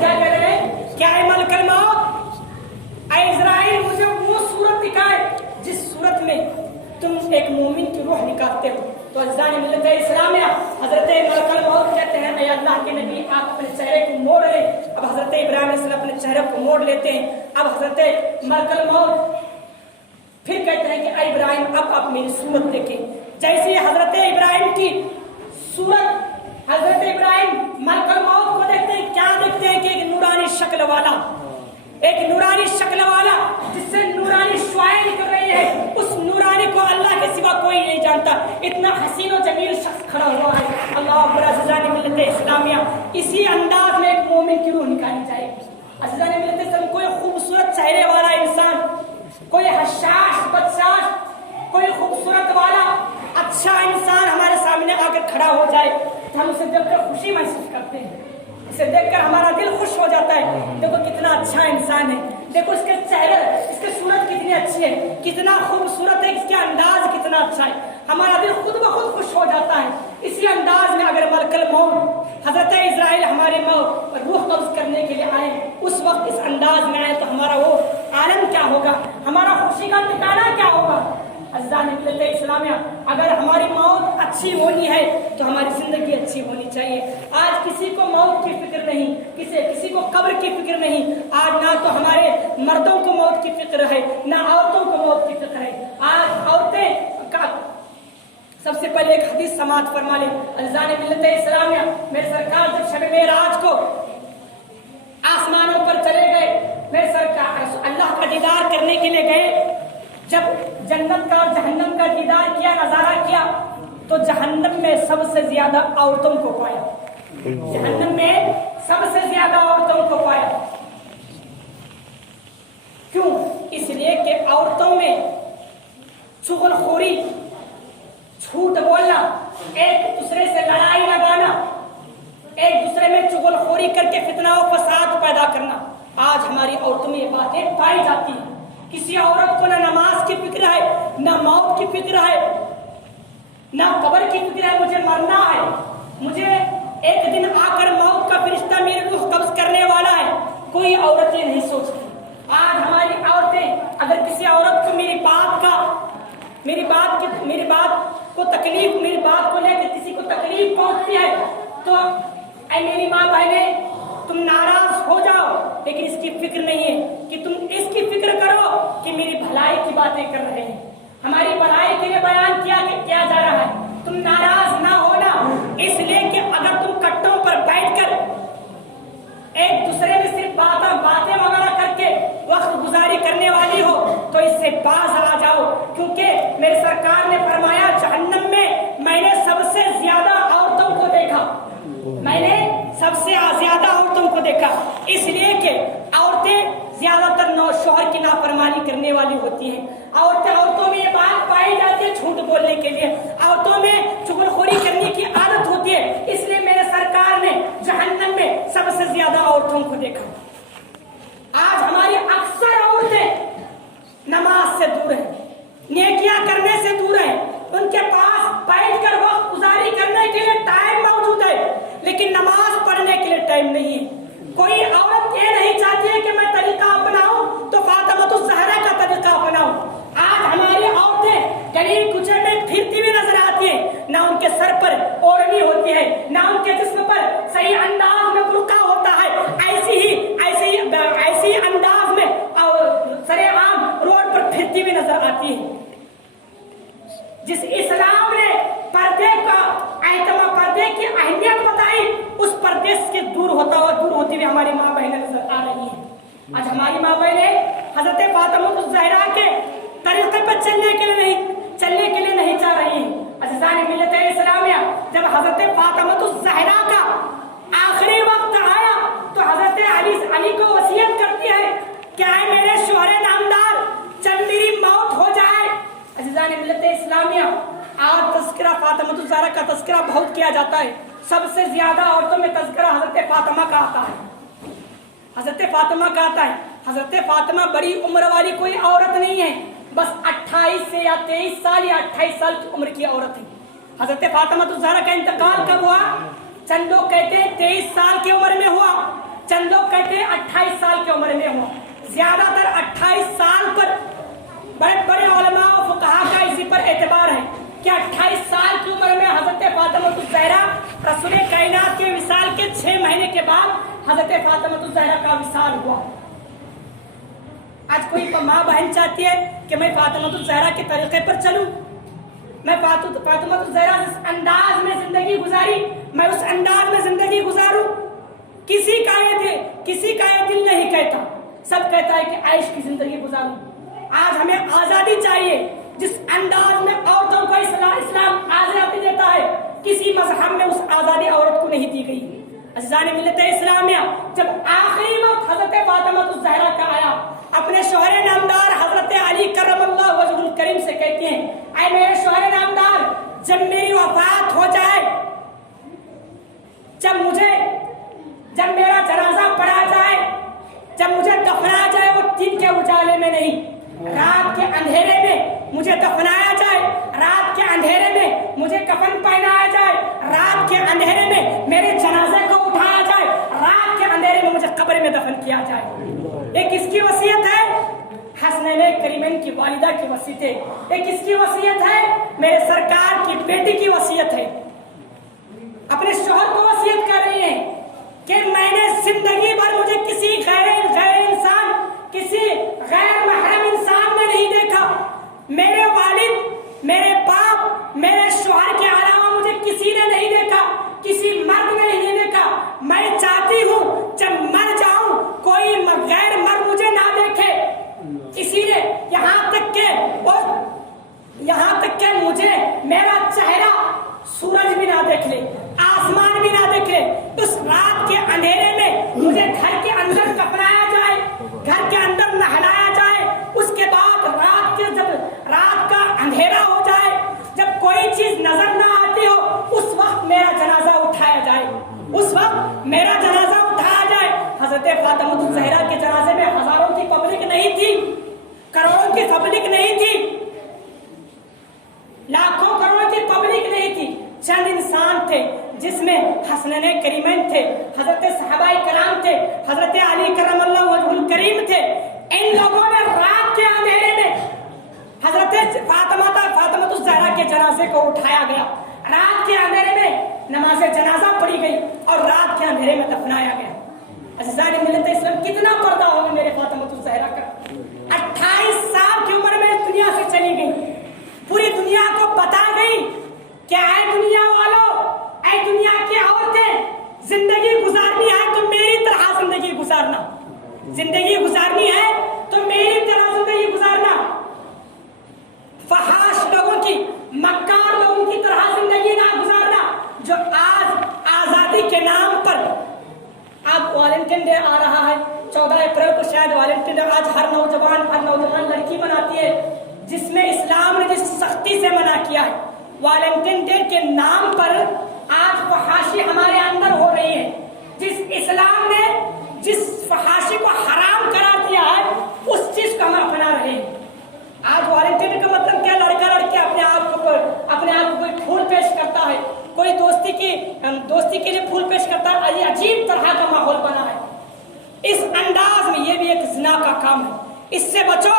کیا کہہ رہے ہیں؟ کیا ہے ملکل موت؟ اے اسرائیل مجھے وہ صورت دکھائے جس صورت میں تم ایک مومن کی روح نکالتے ہو. تو اجزاء ملت اسلامیہ حضرت ملکل موت کہتے ہیں اے اللہ کے نبی آپ اپنے چہرے کو موڑ لیں. اب حضرت ابراہیم علیہ السلام اپنے چہرے کو موڑ لیتے ہیں. اب حضرت ملکل موت پھر کہتے ہیں کہ اے ابراہیم اب آپ میری صورت دیکھیں. جیسے حضرت ابراہیم کی صورت حضرت ابراہیم ملکل موت کو دیکھتے ہیں, کیا دیکھتے ہیں کہ ایک نورانی شکل والا, ایک نورانی شکل والا جس سے نورانی شعاعیں نکل رہی ہے. اس نورانی کو اللہ کے سوا کوئی نہیں جانتا. اتنا حسین و جمیل شخص کھڑا ہوا ہے. اللہ اکبر. عزیزان ملت اسلامیہ اسی انداز میں ایک مومن کی روح نکالی جائے گی. عزیزان ملت اسلامیہ کوئی خوبصورت چہرے والا انسان, کوئی حشاش بچاش, کوئی خوبصورت والا اچھا انسان ہمارے سامنے آ کر کھڑا ہو جائے تو ہم اسے دیکھ کر خوشی محسوس کرتے ہیں. اسے دیکھ کر ہمارا دل خوش ہو جاتا ہے. دیکھو کتنا اچھا انسان ہے, دیکھو اس کے چہرے, اس کی صورت کتنی اچھی ہے, کتنا خوبصورت ہے, اس کے انداز کتنا اچھا ہے. ہمارا دل خود بخود خوش ہو جاتا ہے. اسی انداز میں اگر ملکل موت حضرت اسرائیل ہمارے موت روح قبض کرنے کے لیے آئے, اس وقت اس انداز میں آئے تو ہمارا وہ عالم کیا ہوگا, ہمارا خوشی کا ٹھکانہ کیا ہوگا. عزیزان ملت اسلامیہ اگر ہماری موت اچھی ہونی ہے تو ہماری زندگی اچھی ہونی چاہیے. آج کسی کو موت کی فکر نہیں, کسی کو قبر کی فکر نہیں. آج نہ تو ہمارے مردوں کو موت کی فکر ہے, نہ عورتوں کو موت کی فکر ہے. آج عورتیں سب سے پہلے ایک حدیث سماعت فرما لیں. عزیزان ملت اسلامیہ میرے سرکار جب شب معراج کو آسمانوں پر چلے گئے, میرے سرکار اللہ کا دیدار کرنے کے لیے گئے. جب جنت کا اور جہنم کا دیدار کیا, نظارہ کیا, تو جہنم میں سب سے زیادہ عورتوں کو پایا. جہنم میں سب سے زیادہ عورتوں کو پایا. کیوں؟ اس لیے کہ عورتوں میں چغل خوری, جھوٹ بولنا, ایک دوسرے سے لڑائی لگانا, ایک دوسرے میں چغل خوری کر کے فتنہ و فساد پیدا کرنا, آج ہماری عورتوں میں یہ باتیں پائی جاتی ہیں. کسی عورت کو نہ نماز کی فکر ہے, نہ موت کی فکر ہے, نہ قبر کی فکر ہے. مجھے مرنا ہے, مجھے ایک دن آ کر موت کا فرشتہ میری روح قبض کرنے والا ہے, کوئی عورت یہ نہیں سوچتی. آج ہماری عورتیں اگر کسی عورت کو میری بات کو تکلیف, میری بات کو لے کر کسی کو تکلیف پہنچتی ہے تو اے میری ماں بہنیں تم ناراض ہو جاؤ, لیکن اس کی فکر نہیں ہے کہ تم اس کی فکر کرو کہ میری بھلائی کی باتیں کر رہے ہیں, ہماری بھلائی کے لیے بیان کیا جا رہا ہے. تم ناراض نہ ہونا, اس لیے کہ اگر تم کٹوں پر بیٹھ کر ایک دوسرے میں صرف باتیں وغیرہ کر کے وقت گزاری کرنے والی ہو تو اس سے باز آ جاؤ. کیونکہ میرے سرکار نے فرمایا جہنم میں نے سب سے زیادہ عورتوں کو دیکھا, میں نے سب سے زیادہ عورتوں کو دیکھا. اس لیے کہ عورتیں زیادہ تر شوہر کی نافرمانی کرنے والی ہوتی ہیں. عورتوں میں یہ بات پائی جاتی ہے جھوٹ بولنے کے لیے, عورتوں میں چغل خوری کرنے کی عادت ہوتی ہے. اس لیے میرے سرکار نے جہنم میں سب سے زیادہ عورتوں کو دیکھا. آج ہماری اکثر عورتیں نماز سے دور ہیں, نیکیاں کرنے سے دور ہیں. ان کے پاس بیٹھ کر وقت گزاری کرنے کے لیے ٹائم موجود ہے, لیکن نماز پڑھنے کے لیے ٹائم نہیں ہے. کوئی عورت یہ نہیں چاہتی ہے کہ میں طریقہ اپناؤں تو فاطمہ الزہرا کا طریقہ اپناؤں. آج ہماری عورتیں گلی کوچے میں پھرتی ہوئی نظر آتی ہیں, نہ ان کے سر پر اوڑھنی ہوتی ہے, نہ ان کے جسم پر صحیح انداز میں برقع ہوتا ہے. ایسی انداز میں سرے عام روڈ پر پھرتی ہوئی نظر آتی ہے. جس اسلام نے پردے کی اہمیت بتائی, اس پردے سے دور ہوتی ہوئی ہماری ماں بہنیں نظر آ رہی ہیں. آج ہماری ماں بہنیں حضرت فاطمہ الزہرا کے طریقے پر چلنے کے لیے نہیں چاہ رہی ہیں. عزیزان ملت اسلامیہ جب حضرت فاطمہ الزہرا کا آخری وقت آیا تو حضرت علی کو وصیت کرتی ہے کہ اے میرے شوہر نامدار جب میری موت ہو جائے. عزیزان ملت اسلامیہ آج تذکرہ فاطمہ الزہرا کا تذکرہ بہت کیا جاتا ہے. سب سے زیادہ عورتوں میں تذکرہ حضرت فاطمہ کا آتا ہے. حضرت فاطمہ کا آتا ہے. حضرت فاطمہ بڑی عمر والی کوئی عورت نہیں ہے, بس 28 سے یا 23 سال یا 28 سال کی عمر کی عورت ہے. حضرت فاطمہ الزہرا کا انتقال کب ہوا؟ چند لوگ کہتے ہیں 23 سال کی عمر میں ہوا، چند لوگ کہتے ہیں 28 سال کی عمر میں ہوا۔ زیادہ تر 28 سال پر بڑے بڑے علماء و فقہا کا اسی پر اعتبار ہے کہ 28 سال کی عمر میں حضرت فاطمہ الزہرا رسول کائنات کے وصال کے 6 مہینے کے بعد حضرت فاطمہ الزہرا کا وصال ہوا۔ آج کوئی ماں بہن چاہتی ہے کہ میں فاطمہ الزہرا کے طریقے پر چلوں، میں فاطمہ الزہرا جس انداز میں زندگی گزاری میں اس انداز میں زندگی گزاروں۔ کسی کا یہ دل نہیں کہتا، سب کہتا ہے کہ عیش کی زندگی گزاروں۔ آج ہمیں آزادی چاہیے، جس انداز میں عورتوں کو اسلام آزادی دیتا ہے، کسی مذہب میں اس آزادی عورت کو نہیں دی گئی۔ عزیزان ملت اسلامیہ، جب آخری وقت حضرت فاطمہ الزہرا کا آیا، اپنے شوہر نامدار حضرت علی کرم اللہ وجہ الکریم سے کہتے ہیں، اے میرے شوہر نامدار، جب میری وفات ہو جائے، جب میرا جنازہ پڑھا جائے، جب مجھے دفنایا جائے، وہ دن کے اجالے میں نہیں، رات کے اندھیرے میں مجھے دفنایا جائے، رات کے اندھیرے میں مجھے کفن پہنایا جائے، رات کے اندھیرے میں میرے جنازے کو اٹھایا جائے، رات کے اندھیرے میں مجھے قبر میں دفن کیا جائے۔ یہ کس کی وصیت ہے؟ حسنین کریمین کی والدہ کی وصیت ہے۔ یہ کس کی وصیت ہے؟ میرے سرکار کی بیٹی کی وصیت ہے۔ اپنے شوہر کو وصیت کر رہی ہیں کہ میں نے زندگی بھر مجھے کسی غیر انسان، کسی غیر محرم انسان نے نہیں دیکھا، میرے والد، میرے باپ، میرے شوہر کے علاوہ مجھے کسی نے نہیں دیکھا، کسی مرد نے نہیں دیکھا۔ میں چاہتی ہوں جب مر جاؤں کوئی غیر مرد مجھے نہ دیکھے، کسی نے یہاں تک کہ مجھے میرا چہرہ سورج بھی نہ دیکھ لے، آسمان بھی نہ دیکھ لے۔ اس رات کے اندھیرے میں مجھے گھر کے اندر کفنایا جائے، گھر کے اندر نہلایا جائے، اس کے بعد جب رات کا اندھیرا ہو جائے، جب کوئی چیز نظر نہ آتی ہو، اس وقت میرا جنازہ اٹھایا جائے، اس وقت میرا جنازہ اٹھایا جائے۔ حضرت فاطمہ الزہرا کے جنازے میں ہزاروں کی پبلک نہیں تھی، کروڑوں کی پبلک نہیں تھی، لاکھوں کروڑوں کی پبلک نہیں تھی، چند انسان تھے جس میں حسنین کریمین تھے، حضرت صحابہ کرام تھے، حضرت علی کرم اللہ وجہ الکریم تھے۔ ان لوگوں نے رات کے اندھیرے میں حضرت فاطمہ الزہرا کے جنازے کو اٹھایا گیا، رات کے اندھیرے میں نماز جنازہ پڑھی گئی اور رات کے اندھیرے میں دفنایا گیا۔ عزیزان ملت اسلام، کتنا پردہ ہوگا میرے فاطمہ الزہرا کا۔ 28 سال کی عمر میں اس دنیا سے چلی گئی، پوری دنیا کو بتا گئی کہ اے دنیا والوں، اے دنیا کی عورتیں، زندگی گزارنی ہے تو میری طرح زندگی گزارنا، زندگی گزارنی ہے تو میری طرح زندگی گزارنا، فحاش لوگوں کی، مکار لوگوں کی طرح زندگی نہ گزارنا، جو آج آزادی کے نام پر، اب ویلنٹائن ڈے آ رہا ہے، 14 اپریل کو شاید ویلنٹائن ڈے، آج ہر نوجوان لڑکی مناتی ہے، جس میں اسلام نے جس سختی سے منع کیا ہے۔ ویلنٹائن ڈے کے نام پر آج فحاشی ہمارے اندر ہو رہی ہے۔ جس اسلام نے جس فحاشی کو حرام قرار دیا ہے، اس چیز کو ہم اپنا رہے ہیں۔ آج ویلنٹائن ڈے کا مطلب کیا؟ لڑکا لڑکی اپنے آپ کو کوئی پھول پیش کرتا ہے، کوئی دوستی کے لیے پھول پیش کرتا ہے، عجیب طرح کا ماحول بنا ہے۔ اس انداز میں یہ بھی ایک زنا کا کام ہے، اس سے بچو،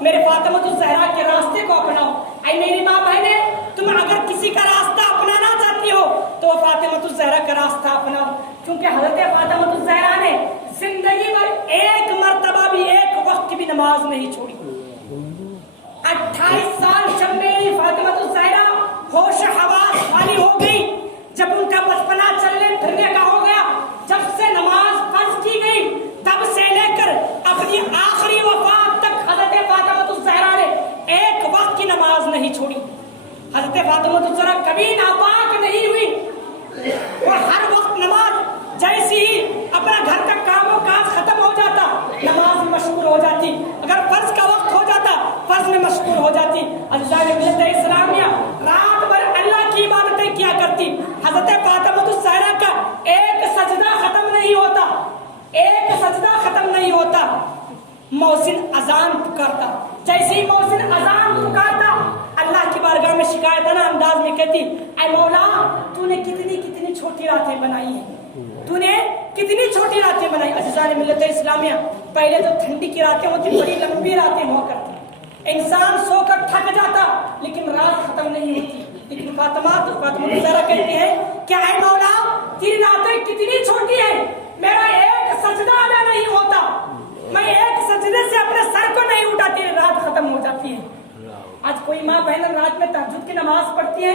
میرے فاطمہ الزہرا کے راستے کو اپناؤ۔ اے میری ماں بہنیں، تم اگر کسی کا راستہ اپنانا چاہتی ہو تو فاطمہ الزہرا کا راستہ اپناؤ، کیونکہ حضرت فاطمہ الزہرا نے زندگی بھر ایک مرتبہ بھی، ایک وقت بھی نماز نہیں چھوڑی۔ 28 سال جب میری فاطمہ الزہرا ہوش حواس والی ہو گئی، جب ان کا بچپنا چلنے پھرنے کا ہو گیا، جب سے نماز فرض کی گئی، تب سے لے کر اپنی آخری وفات تک حضرت فاطمہ الزہرا نے ایک وقت کی نماز نہیں چھوڑی۔ حضرت فاطمہ الزہرا کبھی ناپاک نہیں ہوئی، وہ ہر وقت نماز، جیسی ہی اپنا گھر کا کام و کاج ختم ہو جاتا، نماز میں مشغول ہو جاتی، اگر فرض کا وقت ہو جاتا فرض میں مشغول ہو جاتی۔ عزیزان ملت اسلامیہ، رات بھر اللہ کی عبادتیں کیا کرتی۔ حضرت فاطمہ الزہرا کا ایک سجدہ ختم نہیں ہوتا، ایک سجدہ ختم نہیں ہوتا۔ مؤذن اذان پکارتا، جیسے ہی مؤذن اذان پکارتا، اللہ کی بارگاہ میں शिकायताना अंदाज में कहती, ऐ मौला तूने कितनी कितनी छोटी रातें बनाई हैं, तूने कितनी छोटी रातें बनाई। अज़ीज़ान मिल्लत इस्लामिया, पहले तो ठंडी की रातें होती, बड़ी लंबी रातें हुआ करती, इंसान सोकर थक जाता लेकिन रात खत्म नहीं होती। लेकिन फातिमा ज़हरा कहती है कि ऐ मौला तेरी रातें कितनी छोटी है, मेरा एक सजदा अदा नहीं होता, मैं एक सजदे से अपने सर को नहीं उठाती, रात खत्म हो जाती है। आज कोई माँ बहन रात में तहज्जुद की नमाज पढ़ती है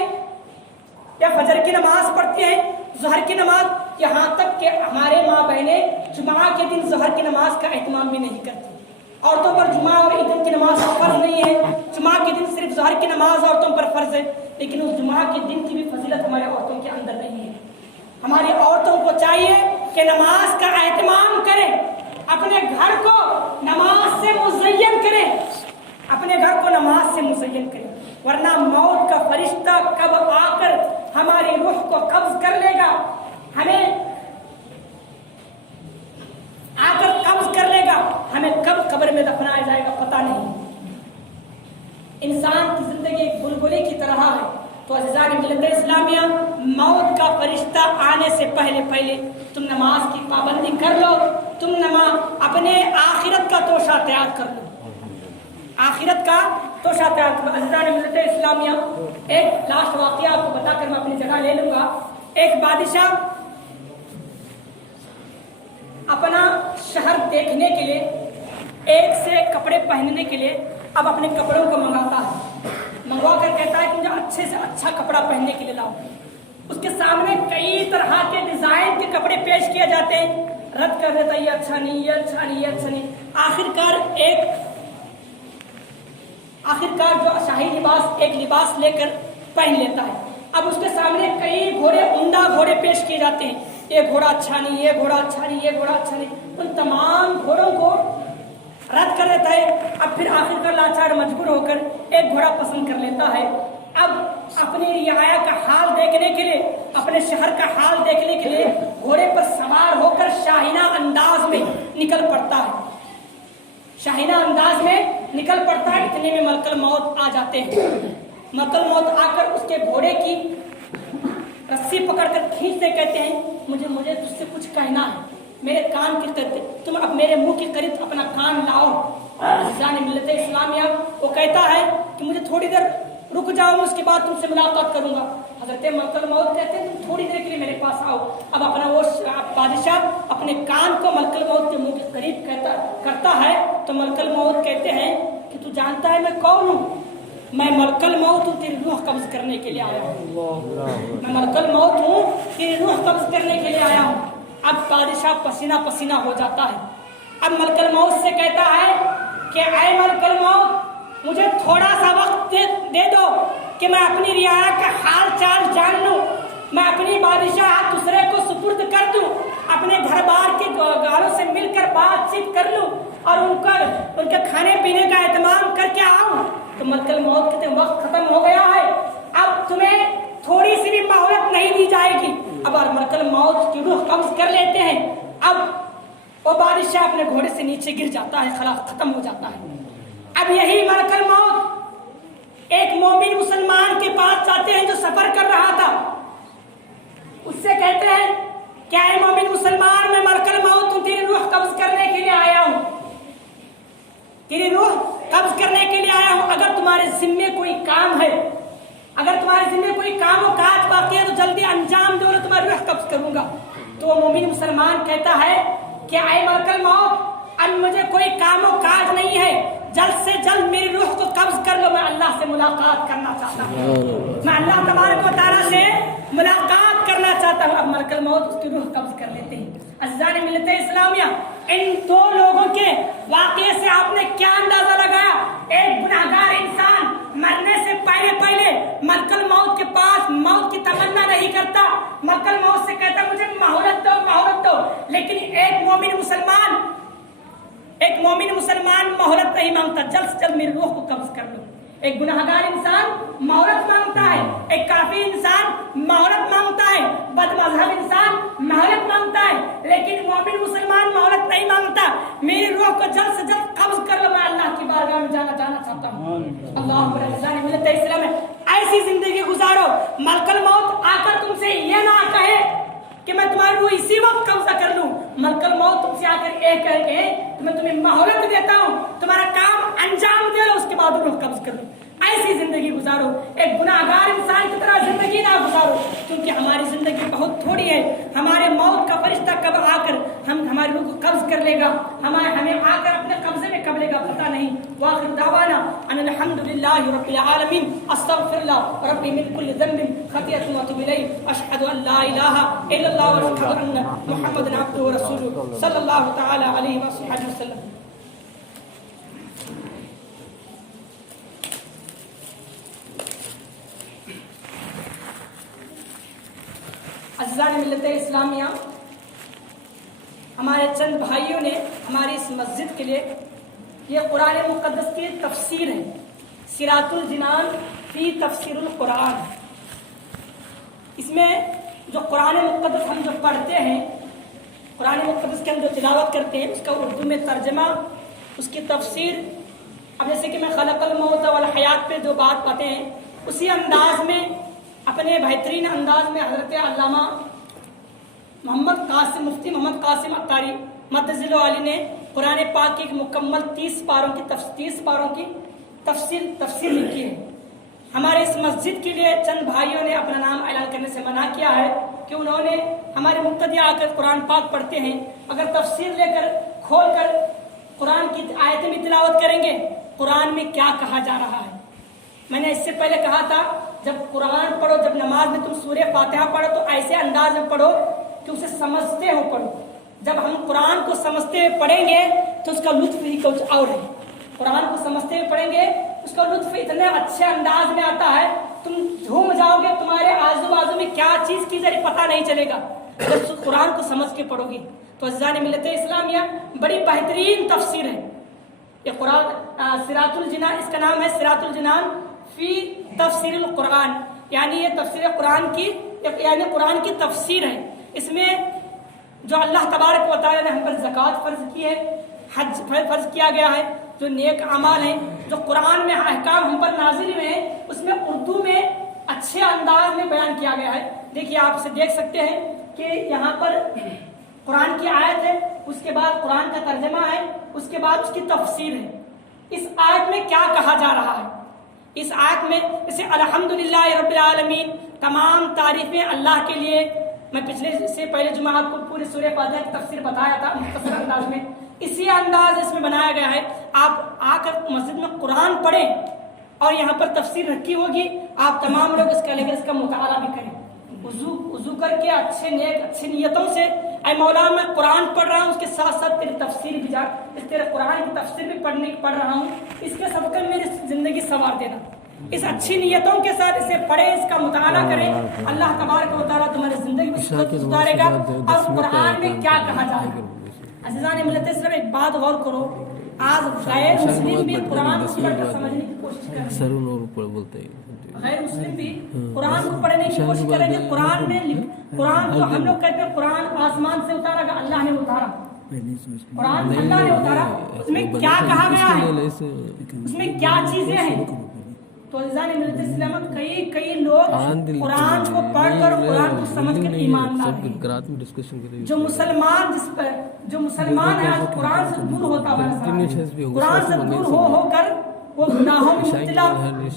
या फजर की नमाज पढ़ती है, ज़ोहर की नमाज, यहाँ तक कि हमारे माँ बहनें जुमा के दिन ज़ोहर की नमाज का एहतमाम भी नहीं करती। औरतों पर जुमा और ईद की नमाज फर्ज नहीं है, जुमा के दिन सिर्फ ज़ोहर की नमाज औरतों पर फर्ज है, लेकिन उस जुमा के दिन की भी फजीलत हमारे औरतों के अंदर नहीं है। हमारी औरतों को चाहिए कि नमाज का एहतमाम करें, अपने घर को नमाज से मुज़य्यन करें, अपने घर को नमाज से मुज़य्यन करें, वरना मौत का फरिश्ता कब आकर हमारी रूह को कब्ज कर लेगा, हमें आकर कब्ज कर लेगा, हमें कब कब्र में दफनाया जाएगा पता नहीं। इंसान की जिंदगी एक बुलबुली की तरह है। तो अज़ीज़ान मिल्लत इस्लामिया, मौत का फरिश्ता आने से पहले पहले तुम नमाज की पाबंदी कर लो, तुम अपने आखिरत का तोशा तैयार कर लो, आखिरत का तोशा तैयार करो। अज़ीज़ान मिल्लत इस्लामिया, एक लास्ट वाक़या आपको बताकर मैं अपनी जगह ले लूंगा। एक बादशाह अपना शहर देखने के लिए, एक से कपड़े पहनने के लिए अब अपने कपड़ों को मंगाता है, मंगवा कर कहता है कि मुझे अच्छे से अच्छा कपड़ा पहनने के लिए लाओ। उसके सामने कई तरह के डिजाइन के कपड़े पेश किए जाते हैं, रद्द कर देता है, ये अच्छा नहीं, ये अच्छा नहीं, ये अच्छा नहीं। आखिरकार जो शाही लिबास, एक लिबास लेकर पहन लेता है। अब उसके सामने कई घोड़े, उम्दा घोड़े पेश किए जाते हैं, ये घोड़ा अच्छा नहीं, ये घोड़ा अच्छा नहीं, ये घोड़ा अच्छा नहीं। उन तमाम घोड़ों को रद्द कर देता है। अब फिर आखिरकार लाचार मजबूर होकर एक घोड़ा पसंद कर लेता है। अब अपनी रियाया का हाल देखने के लिए, अपने शहर का हाल देखने के लिए घोड़े पर सवार होकर शाहीना अंदाज में निकल पड़ता है, शाहीना अंदाज में निकल पड़ता है। इतने में मलकल मौत आ जाते हैं। मलकल मौत आकर उसके घोड़े की रस्सी पकड़कर खींचते कहते हैं, मुझे तुझसे कुछ कहना है, मेरे कान की तरफ, तुम अब मेरे मुंह के करीब अपना कान लाओ। अज़ीज़ान मिल्लत इस्लामिया, वो कहता है कि मुझे थोड़ी देर रुक जाओ, उसके बाद तुमसे मुलाकात करूंगा। हजरत मलकल मौत कहते हैं तुम थोड़ी देर के लिए मेरे पास आओ। अब अपना वो बादशाह अपने कान को मलकल मौत के मुंह के करीब करता है तो मलकल मौत कहते हैं कि तू जानता है मैं कौन हूँ? मैं मलकल मौत हूँ, तेरी रूह कब्ज करने के लिए आया हूँ। मैं मलकल मौत हूँ, तेरी रूह कब्ज करने के लिए आया हूँ। अब बादशाह पसीना पसीना हो जाता है। अब मलकल मौत से कहता है कि ऐ मलकल मौत, मुझे थोड़ा सा वक्त दे दो कि मैं अपनी रियाया का हाल चाल जान लूं, मैं अपनी बादशाह दूसरे को सुपुर्द कर दूं, अपने घर बार के गारों से मिलकर बातचीत कर लूं और उनके खाने पीने का एहतमाम करके आऊं। तो मलकल मौत कहते वक्त खत्म हो गया है, अब तुम्हें थोड़ी सी भी मोहलत नहीं दी जाएगी। अब मलकल मौत की रूह कब्ज कर लेते हैं। अब वो बादशाह अपने घोड़े से नीचे गिर जाता है, खलास खत्म हो जाता है। अब यही मलकल मौत एक मोमिन मुसलमान के पास जाते हैं जो सफर कर रहा था, उससे कहते हैं क्या है मोमिन मुसलमान, मैं मलकल मौत हूं, तेरी रूह कब्ज करने के लिए आया हूं, तेरी रूह कब्ज करने के लिए आया हूं। अगर तुम्हारे जिम्मे कोई काम है, अगर तुम्हारे जिम्मे कोई काम और काज बाकी है तो जल्दी अंजाम दो, तुम्हारी रूह कब्ज करूंगा। तो मोमिन मुसलमान कहता है कि ऐ मलकल मौत, अब मुझे कोई काम और काज नहीं है, जल्द से जल्द मेरी रूह को कब्ज कर लो, मैं अल्लाह से मुलाकात करना चाहता हूँ, मैं अल्लाह तबारक व तआला से मुलाकात करना चाहता हूँ। अब मलकल मौत उसकी रूह कब्ज कर लेते हैं। अज़ीज़ान मिल्लत इस्लामिया, इन दो लोगों के वाक़ये से आपने क्या अंदाजा लगाया? एक गुनाहगार इंसान मरने से पहले पहले मलकल मौत के पास मौत की तमन्ना नहीं करता, मलकल मौत से कहता मुझे मोहलत दो, मोहलत दो। लेकिन एक मोमिन मुसलमान मोहलत नहीं मांगता, जल्द से जल्द मेरी रूह को कब्ज कर लो। एक गुनाहगार इंसान मोहलत मांगता है, एक काफिर इंसान मोहलत मांगता है, बदमज़हब इंसान मोहलत मांगता है, लेकिन मोमिन मुसलमान मोहलत नहीं मांगता, मेरी रूह को जल्द से जल्द कब्ज कर लो, मैं अल्लाह की बारगाह में जाना चाहता हूँ। अल्लाह ऐसी जिंदगी गुजारो मलकल मौत आकर तुमसे ये ना कहे कि मैं तुम्हारी रूह इसी वक्त कब्जा कर लूं। मलकल मौत तुमसे आकर एक कहे कि मैं तुम्हें मोहलत देता हूं, तुम्हारा काम अंजाम दे लो, उसके बाद रूह कब्ज कर लो। ऐसी जिंदगी गुजारो, एक गुनाहगार इंसान की तरह जिंदगी ना गुजारो, क्योंकि हमारी जिंदगी बहुत थोड़ी है। हमारे मौत का फरिश्ता कब आकर हमारी रूह को कब्ज कर लेगा, हमें आकर अपने कब्जे में कब लेगा पता नहीं। वाखिर दावाना अनिल हम्दुलिल्लाहि रब्बिल आलमीन, अस्तगफिरुल्लाह रब्बी मिन कुल्लि ज़ंबिन खतीअतुन व अतूबु इलैहि, अशहदु अन ला इलाहा इल्लल्लाह व अशहदु अन्ना मुहम्मदन अब्दुहु व रसूलुहु सल्लल्लाहु तआला अलैहि वसल्लम। अज़ीज़ान मिल्लत इस्लामिया, हमारे चंद भाइयों ने हमारी इस मस्जिद के लिए ये कुरान मुक़द्दस की तफसीर है, सिरातुल जिनान फी तफसीरुल कुरान। इसमें जो कुरान मुक़द्दस हम जो पढ़ते हैं, कुरान मुक़द्दस के हम जो तिलावत करते हैं, उसका उर्दू में तर्जमा, उसकी तफसीर। अब जैसे कि मैं खलक़ल मौत वल हयात पे जो बात कहते हैं, उसी अंदाज में अपने बेहतरीन अंदाज में हज़रत अल्लामा मुफ्ती मोहम्मद कासिम अत्तारी मद्दज़िल्लु आली ने कुरान पाक की एक मुकम्मल 30 पारों की तफसीर लिखी है। हमारे इस मस्जिद के लिए चंद भाइयों ने अपना नाम ऐलान करने से मना किया है कि उन्होंने हमारे मुक्तदी आकर कुरान पाक पढ़ते हैं, अगर तफसीर लेकर खोल कर कुरान की आयतें में तिलावत करेंगे, कुरान में क्या कहा जा रहा है। मैंने इससे पहले कहा था, जब कुरान पढ़ो, जब नमाज में तुम सूरे फातिहा पढ़ो तो ऐसे अंदाज में पढ़ो कि उसे समझते हो पढ़ो। जब हम कुरान को समझते हुए पढ़ेंगे तो उसका लुत्फ ही कुछ और है। कुरान को समझते हुए पढ़ेंगे उसका लुत्फ इतने अच्छे अंदाज में आता है, तुम झूम जाओगे, तुम्हारे आजू बाजू में क्या चीज की जरी पता नहीं चलेगा जब कुरान को समझ के पढ़ोगे। तो अज़ीज़ान मिल्लत इस्लामिया, बड़ी बेहतरीन तफसीर है ये कुरान सिरातुल जिनान। इसका नाम है सिरातुल जिनान फी तफसीरुल कुरान, यानी ये तफसीर कुरान की, यानी कुरान की तफसीर है। इसमें जो अल्लाह तबारक व तआला ने हम पर ज़कात फर्ज की है, हज फर्ज किया गया है, जो नेक अमाल हैं, जो कुरान में अहकाम हम पर नाजिल हुए हैं, उसमें उर्दू में अच्छे अंदाज में बयान किया गया है। देखिए, आप इसे देख सकते हैं कि यहाँ पर कुरान की आयत है, उसके बाद कुरान का तर्जमा है, उसके बाद उसकी तफसीर है। इस आयत में क्या कहा जा रहा है? इस आयत में जैसे अल्हम्दुलिल्लाहि रब्बिल आलमीन, तमाम तारीफें अल्लाह के लिए। मैं पिछले से पहले जुमा आपको पूरे सूरह फातिहा की तफसीर बताया था मुख्तसर अंदाज में, इसी अंदाज इसमें बनाया गया है। आप आकर मस्जिद में कुरान पढ़ें और यहाँ पर तफसीर रखी होगी, आप तमाम लोग इसका लेकर इसका मुताला भी करें, वुजू करके अच्छे नेक अच्छी नियतों से, ऐ मौला मैं कुरान पढ़ रहा हूँ, उसके साथ साथ तेरी तफसीर भी तेरे कुरान की तफसीर भी पढ़ रहा हूँ, इसके सबके मेरी जिंदगी संवार देना। इस अच्छी नियतों के साथ इसे पढ़े, इसका मुताला करें, अल्लाह तबारक व तआला तुम्हारी जिंदगी में सुधारेगा। और कुरान में क्या कहा जाएगा? अज़ीज़ान मिल्लत इस्लाम, एक बात गौर करो, आज गैर मुस्लिम भी कुरान को पढ़कर समझने की कोशिश करेंगे, गैर मुस्लिम भी कुरान को पढ़ने की कोशिश करेंगे। कुरान को हम लोग कहते हैं कुरान आसमान से उतारा गया, अल्लाह ने उतारा, कुरान अल्लाह ने उतारा, उसमें क्या कहा गया है, उसमें क्या चीजें हैं। तो अज़ीज़ान मिल्लत इस्लाम, कई लोग कुरान को पढ़कर कुरान को समझकर ईमान लाए। जो मुसलमान है आज कुरान से दूर होता हुआ, कुरान से दूर होकर वो गुनाहों में मुब्तला,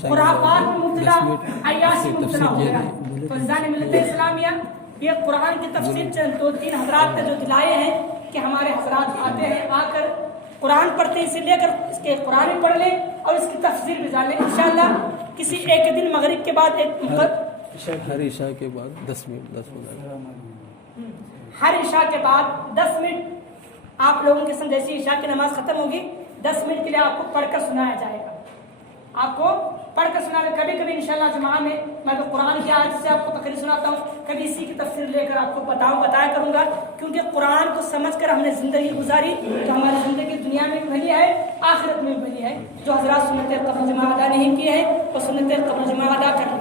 खुराफात में मुब्तला, अय्याशी में मुब्तला हो गया। तो अज़ीज़ान मिल्लत इस्लामिया, ये कुरान की तफसीर चंद 2-3 हज़रात ने जो दिलाए हैं कि हमारे हज़रात आते हैं, आकर कुरान पढ़ते हैं, इसे लेकर इसके कुरान भी पढ़ लें और इसकी तफसीर भी जान लें। इंशाअल्लाह किसी एक दिन मगरिब के बाद हर इशा के बाद 10 मिनट हर इशा के बाद 10 मिनट आप लोगों के संग जैसी इशा की नमाज खत्म होगी 10 मिनट के लिए आपको पढ़कर सुनाया जाएगा। आपको पढ़कर सुनाना, कभी कभी इंशाअल्लाह जुमा में मैं तो कुरान की आयत से आपको तकरीर सुनाता हूँ, कभी इसी की तफसीर लेकर आपको बताया करूंगा, क्योंकि कुरान को समझकर हमने जिंदगी गुजारी तो हमारी जिंदगी दुनिया में भी भली है, आखिरत में भी भली है। जो हज़रात सुन्नत क़ब्र जमा अदा नहीं किए हैं वो सुन्नत क़ब्र जमा अदा कर लें।